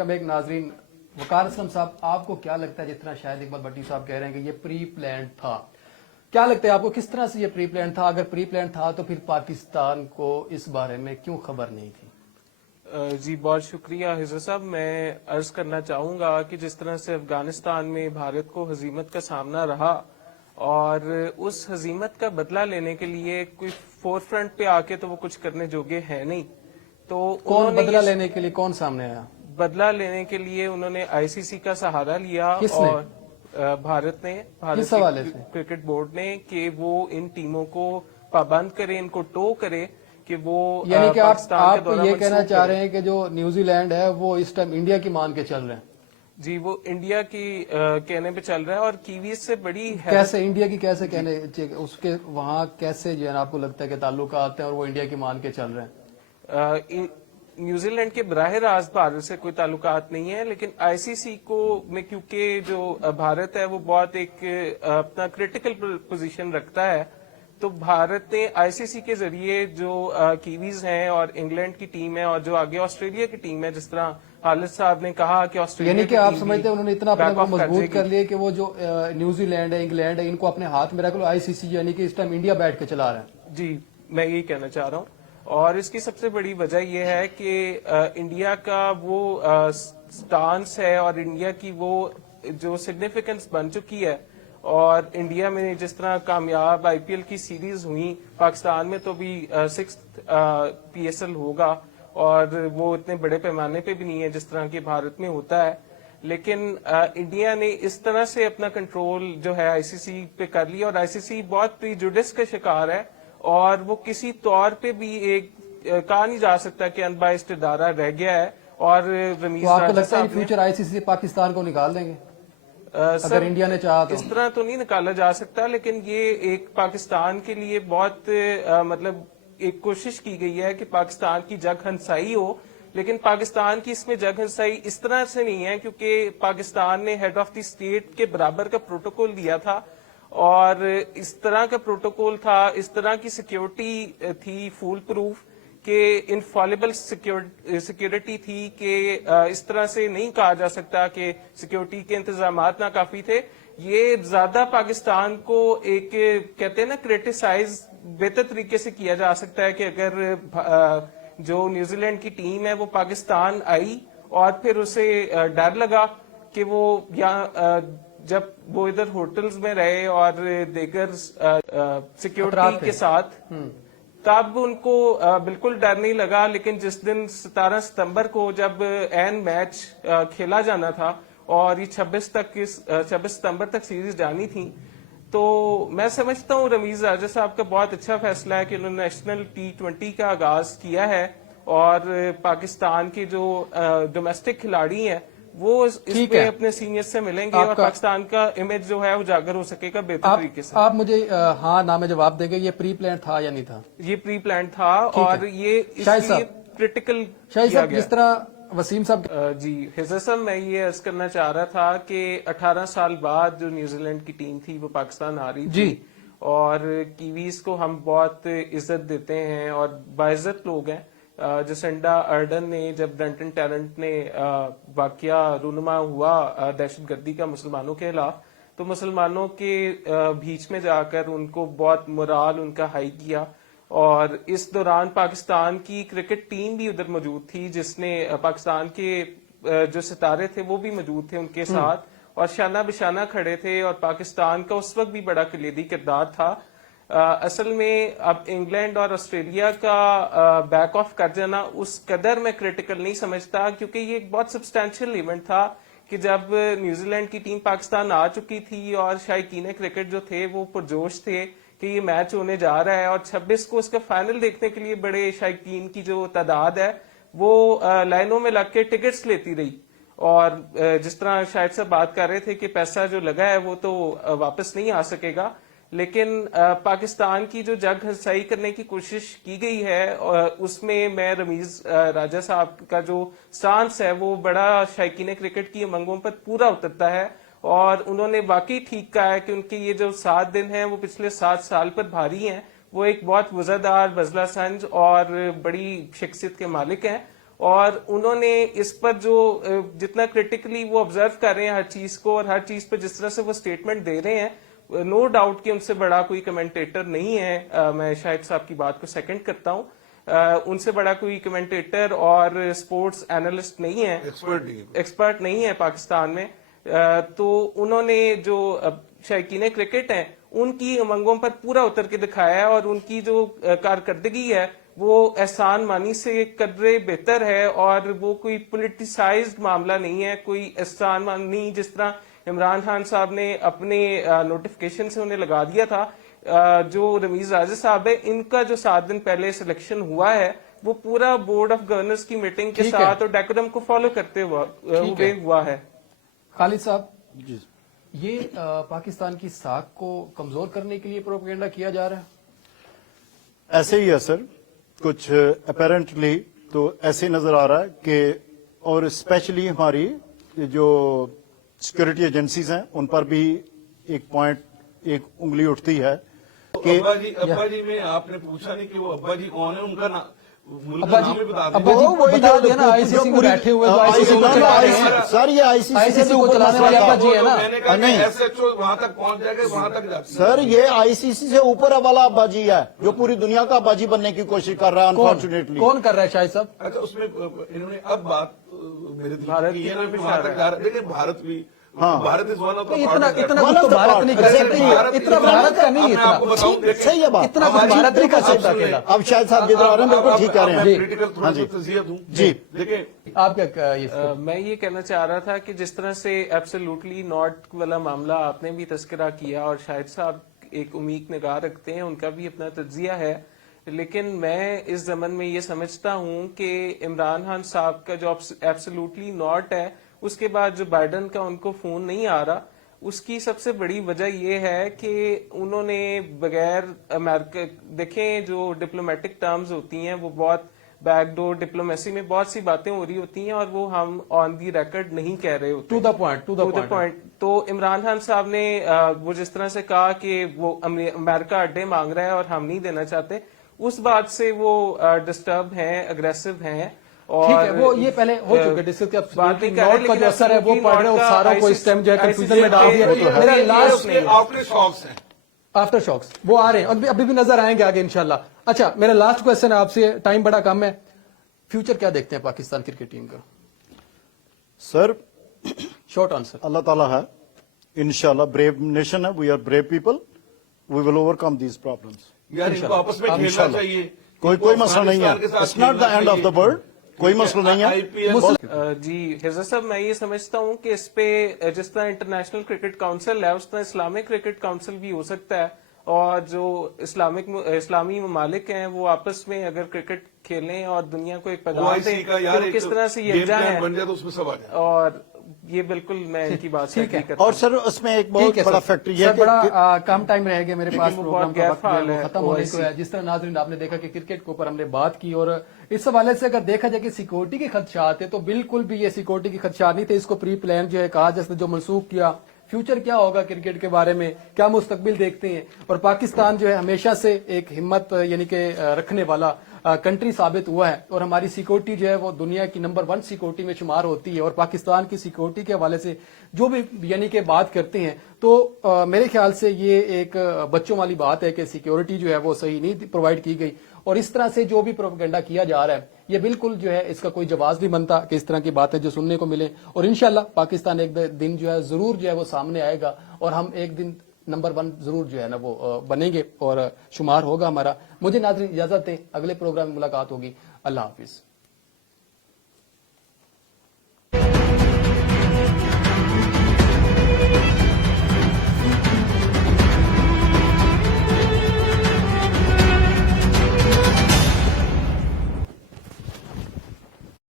Welcome back नाजरीन। वकार असलम साहब, आपको क्या लगता है, जिस तरह शायद इकबाल भट्टी साहब कह रहे हैं कि ये प्री प्लान था, क्या लगता है आपको किस तरह से ये प्री प्लान था? अगर प्री प्लान था तो फिर पाकिस्तान को इस बारे में क्यों खबर नहीं थी? जी बहुत शुक्रिया हिजर साहब। मैं अर्ज करना चाहूंगा कि जिस तरह से अफगानिस्तान में भारत को हजीमत का सामना रहा और उस हजीमत का बदला लेने के लिए कोई फोर फ्रंट पे आके तो वो कुछ करने जोगे है नहीं, तो कौन बदला लेने के लिए कौन सामने आया? बदला लेने के लिए उन्होंने आईसीसी का सहारा लिया। किसने? और भारत ने, भारत किस हवाले से? क्रिकेट बोर्ड ने, कि वो इन टीमों को पाबंद करे, इनको टो करे कि वो यानी कि पाकिस्तान आप ये कहना चाह रहे हैं कि जो न्यूजीलैंड है वो इस टाइम इंडिया की मान के चल रहे हैं? जी, वो इंडिया की कहने पे चल रहा है और कीवीज से बड़ी कैसे इंडिया की कैसे कहने उसके वहां कैसे जो है आपको लगता है कि ताल्लुक आते हैं और वो इंडिया की मान के चल रहे हैं? न्यूजीलैंड के बराह रास्त भारत से कोई ताल्लुकात नहीं है, लेकिन आईसीसी को में क्योंकि जो भारत है वो बहुत एक अपना क्रिटिकल पोजीशन रखता है, तो भारत ने आईसीसी के जरिए जो कीवीज हैं और इंग्लैंड की टीम है और जो आगे ऑस्ट्रेलिया की टीम है, जिस तरह हालिद साहब ने कहा कि ऑस्ट्रेलिया यानी कि आप समझते हैं उन्होंने इतना अपने को मजबूत कर लिया कि वो जो न्यूजीलैंड है, इंग्लैंड है, इनको अपने हाथ में रख लो। आईसीसी यानी कि इस टाइम इंडिया बैठ के चला रहा है। जी, मैं यही कहना चाह रहा हूँ। और इसकी सबसे बड़ी वजह यह है कि इंडिया का वो स्टांस है और इंडिया की वो जो सिग्निफिकेंस बन चुकी है, और इंडिया में जिस तरह कामयाब आईपीएल की सीरीज हुई, पाकिस्तान में तो भी 6th पीएसएल होगा और वो इतने बड़े पैमाने पे भी नहीं है जिस तरह के भारत में होता है, लेकिन इंडिया ने इस तरह से अपना कंट्रोल जो है आईसीसी पे कर लिया और आईसीसी बहुत प्रीजुडिस का शिकार है और वो किसी तौर पे भी एक कहा नहीं जा सकता कि अनबाइस्ड इदारा रह गया है। और रमीज तो आपको लगता है फ्यूचर आईसीसी से पाकिस्तान को निकाल देंगे अगर इंडिया ने चाहा तो? इस तरह तो नहीं निकाला जा सकता, लेकिन ये एक पाकिस्तान के लिए बहुत मतलब एक कोशिश की गई है कि पाकिस्तान की जग हंसाई हो, लेकिन पाकिस्तान की इसमें जग हंसाई इस तरह से नहीं है, क्योंकि पाकिस्तान ने हेड ऑफ द स्टेट के बराबर का प्रोटोकॉल दिया था और इस तरह का प्रोटोकॉल था, इस तरह की सिक्योरिटी थी फूल प्रूफ कि इनफॉलेबल सिक्योरिटी थी कि इस तरह से नहीं कहा जा सकता कि सिक्योरिटी के इंतजाम ना काफी थे। ये ज्यादा पाकिस्तान को एक कहते हैं ना क्रिटिसाइज बेहतर तरीके से किया जा सकता है कि अगर जो न्यूजीलैंड की टीम है वो पाकिस्तान आई और फिर उसे डर लगा कि वो यहाँ जब वो इधर होटल्स में रहे और देगर सिक्योरिटी के साथ, तब उनको बिल्कुल डर नहीं लगा। लेकिन जिस दिन 17 सितंबर को जब एन मैच खेला जाना था और ये 26 सितंबर तक सीरीज जानी थी, तो मैं समझता हूँ रमीज राजा साहब का बहुत अच्छा फैसला है कि उन्होंने नेशनल T20 का आगाज किया है और पाकिस्तान के जो डोमेस्टिक खिलाड़ी हैं वो इसमें अपने सीनियर से मिलेंगे और पाकिस्तान का इमेज जो है उजागर हो सकेगा बेहतर तरीके से। आप मुझे हाँ ना में जवाब देंगे, ये प्री प्लान था या नहीं था? ये प्री प्लान था और ये इसलिए क्रिटिकल किया गया। जिस तरह वसीम साहब जी हिजर साहब, मैं ये अर्ज करना चाह रहा था कि 18 साल बाद जो न्यूजीलैंड की टीम थी वो पाकिस्तान आ रही थी और कीवीज को हम बहुत इज्जत देते हैं और बाइज्जत लोग हैं। जसेंडा अर्डन ने जब ब्रेंटन टैरेंट ने वाकया रूनुमा हुआ दहशतगर्दी का मुसलमानों के खिलाफ, तो मुसलमानों के बीच में जाकर उनको बहुत मोराल उनका हाई किया और इस दौरान पाकिस्तान की क्रिकेट टीम भी उधर मौजूद थी जिसने पाकिस्तान के जो सितारे थे वो भी मौजूद थे उनके साथ और शाना बिशाना खड़े थे और पाकिस्तान का उस वक्त भी बड़ा कलीदी किरदार था। असल में अब इंग्लैंड और ऑस्ट्रेलिया का बैक ऑफ कर जाना उस कदर मैं क्रिटिकल नहीं समझता, क्योंकि ये एक बहुत सब्सटैंशियल इवेंट था कि जब न्यूजीलैंड की टीम पाकिस्तान आ चुकी थी और शायकीन क्रिकेट जो थे वो पुरजोश थे कि ये मैच होने जा रहा है और 26 को इसका फाइनल देखने के लिए बड़े शायकीन की जो तादाद है वो लाइनों में लग के टिकट्स लेती रही। और जिस तरह शायद से बात कर रहे थे कि पैसा जो लगा है वो तो वापस नहीं आ सकेगा, लेकिन पाकिस्तान की जो जग हंसाई करने की कोशिश की गई है उसमें मैं रमीज राजा साहब का जो स्टांस है वो बड़ा शायकीन क्रिकेट की उमंगों पर पूरा उतरता है और उन्होंने वाकई ठीक कहा है कि उनके ये जो 7 दिन हैं वो पिछले 7 साल पर भारी हैं। वो एक बहुत वजहदार, बजला संज और बड़ी शख्सियत के मालिक हैं اور انہوں نے اس پر جو جتنا کریٹیکلی وہ آبزرو کر رہے ہیں ہر چیز کو اور ہر چیز پہ جس طرح سے وہ اسٹیٹمنٹ دے رہے ہیں، نو ڈاؤٹ کہ ان سے بڑا کوئی کمنٹیٹر نہیں ہے. میں شاہد صاحب کی بات کو سیکنڈ کرتا ہوں. ان سے بڑا کوئی کمنٹیٹر اور اسپورٹس اینالسٹ نہیں ہے، ایکسپرٹ نہیں ہے پاکستان میں. تو انہوں نے جو شائقین کرکٹ ہیں ان کی امنگوں پر پورا اتر کے دکھایا ہے، اور ان کی جو کارکردگی ہے وہ احسان مانی سے قدرے بہتر ہے، اور وہ کوئی پولیٹیسائزڈ معاملہ نہیں ہے. کوئی احسان مانی جس طرح عمران خان صاحب نے اپنے نوٹیفکیشن سے انہیں لگا دیا تھا، جو رمیز راجہ صاحب ہے ان کا جو 7 دن پہلے سلیکشن ہوا ہے وہ پورا بورڈ آف گورنرز کی میٹنگ کے ساتھ اور ڈیکورم کو فالو کرتے ہوئے ہوا ہے. خالد صاحب جی، یہ پاکستان کی ساکھ کو کمزور کرنے کے لیے پروپیگنڈا کیا جا رہا ہے؟ ایسے ہی ہے سر، کچھ اپیرنٹلی تو ایسے نظر آ رہا ہے کہ، اور اسپیشلی ہماری جو سیکورٹی ایجنسیز ہیں ان پر بھی ایک انگلی اٹھتی ہے کہ ابا جی میں آپ نے پوچھا نہیں کہ وہ ابا جی کون ہے، ان کا ابا جی بتا دیا نا، آئی سی سی میں بیٹھے ہوئے تو آئی سی سی کو چلا رہے ہیں. سر یہ آئی سی سی کو چلانے والے ابا جی ہے نا. نہیں ایس ایچ او وہاں تک پہنچ جائے گا، وہاں تک جاتے سر یہ آئی سی سی سے اوپر والا ابا جی ہے جو پوری دنیا کا ابا جی بننے کی کوشش کر رہا ہے. انفارچونیٹلی کون کر رہا ہے شاہد صاحب؟ اچھا اس میں انہوں نے اب بات میرے دل کی ہے نا، وہاں تک جا رہا ہے. دیکھیں بھارت بھی، بھارت از ون آف اتنا کچھ تو بھارت نہیں کر سکتا، اتنا بھارت کا نہیں، صحیح ہے بات، اتنا کچھ بھارت نہیں کر سکتا اکیلا. اب شاید صاحب جدھر آ رہے ہیں بالکل ٹھیک کہہ رہے ہیں. جی دیکھیں آپ کیا میں یہ کہنا چاہ رہا تھا کہ جس طرح سے ایبسولوٹلی ناٹ والا معاملہ آپ نے بھی تذکرہ کیا، اور شاہد صاحب ایک عمیق نگاہ رکھتے ہیں، ان کا بھی اپنا تجزیہ ہے، لیکن میں اس زمن میں یہ سمجھتا ہوں کہ عمران خان صاحب کا جو ایبسولوٹلی ناٹ ہے، اس کے بعد جو بائیڈن کا ان کو فون نہیں آ رہا، اس کی سب سے بڑی وجہ یہ ہے کہ انہوں نے بغیر امریکہ، دیکھیں جو ڈپلومیٹک ٹرمز ہوتی ہیں وہ بہت بیک ڈور ڈپلومیسی میں بہت سی باتیں ہو رہی ہوتی ہیں اور وہ ہم آن دی ریکارڈ نہیں کہہ رہے ہوتے. To the point. تو عمران خان صاحب نے وہ جس طرح سے کہا کہ وہ امریکہ اڈے مانگ رہا ہے اور ہم نہیں دینا چاہتے، اس بات سے وہ ڈسٹرب ہیں، اگریسو ہیں. ٹھیک ہے، وہ یہ پہلے ہو چکے ڈسکس کہ نوٹ کا جو اثر ہے وہ پڑھ رہے ہیں، ساروں کو اس ٹائم جو ہے کنفیوژن میں ڈال دیا. میرا لاسٹ آفٹر شاکس ہیں، آفٹر شاکس وہ آ رہے ہیں اور ابھی بھی نظر آئیں گے آگے انشاءاللہ. اچھا میرا لاسٹ کوسچن آپ سے، ٹائم بڑا کم ہے، فیوچر کیا دیکھتے ہیں پاکستان کرکٹ ٹیم کا؟ سر شارٹ آنسر. اللہ تعالیٰ ہے انشاءاللہ، بریو نیشن ہے، we are brave people, we will overcome these problems. یار ان کو آپس میں کھیلنا چاہیے، کوئی مسئلہ نہیں ہے، it's not the end of the world, کوئی مسئلہ نہیں ہے. جی حضرت صاحب، میں یہ سمجھتا ہوں کہ اس پہ جس طرح انٹرنیشنل کرکٹ کاؤنسل ہے اس طرح اسلامک کرکٹ کاؤنسل بھی ہو سکتا ہے، اور جو اسلامی ممالک ہیں وہ آپس میں اگر کرکٹ کھیلیں اور دنیا کو ایک پیغام دیں تو کس طرح سے یہ بن جائے تو اس میں سب آ جائے. اور یہ بالکل میں ان کی بات سے اگری کرتا ہوں. اور سر اس میں ایک بہت بڑا فیکٹر یہ ہے کہ بڑا کم ٹائم رہ گیا میرے پاس، پروگرام کا وقت حال ہے ختم ہونے کو ہے. جس طرح ناظرین آپ نے دیکھا کہ کرکٹ کے اوپر ہم نے بات کی، اور اس حوالے سے اگر دیکھا جائے کہ سیکورٹی کے خدشات ہیں تو بالکل بھی یہ سیکورٹی کے خدشات نہیں تھے. اس کو پری پلان جو ہے کہا جیسے جو منسوخ کیا. فیوچر کیا ہوگا کرکٹ کے بارے میں، کیا مستقبل دیکھتے ہیں؟ اور پاکستان جو ہے ہمیشہ سے ایک ہمت یعنی کہ رکھنے والا کنٹری ثابت ہوا ہے، اور ہماری سیکورٹی جو ہے وہ دنیا کی نمبر 1 سیکورٹی میں شمار ہوتی ہے. اور پاکستان کی سیکورٹی کے حوالے سے جو بھی یعنی کہ بات کرتے ہیں تو میرے خیال سے یہ ایک بچوں والی بات ہے کہ سیکورٹی جو ہے وہ صحیح نہیں پرووائڈ کی گئی. اور اس طرح سے جو بھی پروپیگنڈا کیا جا رہا ہے یہ بالکل جو ہے اس کا کوئی جواز نہیں بنتا کہ اس طرح کی باتیں جو سننے کو ملیں. اور انشاءاللہ پاکستان ایک دن جو ہے ضرور جو ہے وہ سامنے آئے گا، اور ہم ایک دن نمبر 1 ضرور جو ہے نا وہ بنیں گے اور شمار ہوگا ہمارا. مجھے ناظرین اجازت دیں، اگلے پروگرام میں ملاقات ہوگی. اللہ حافظ.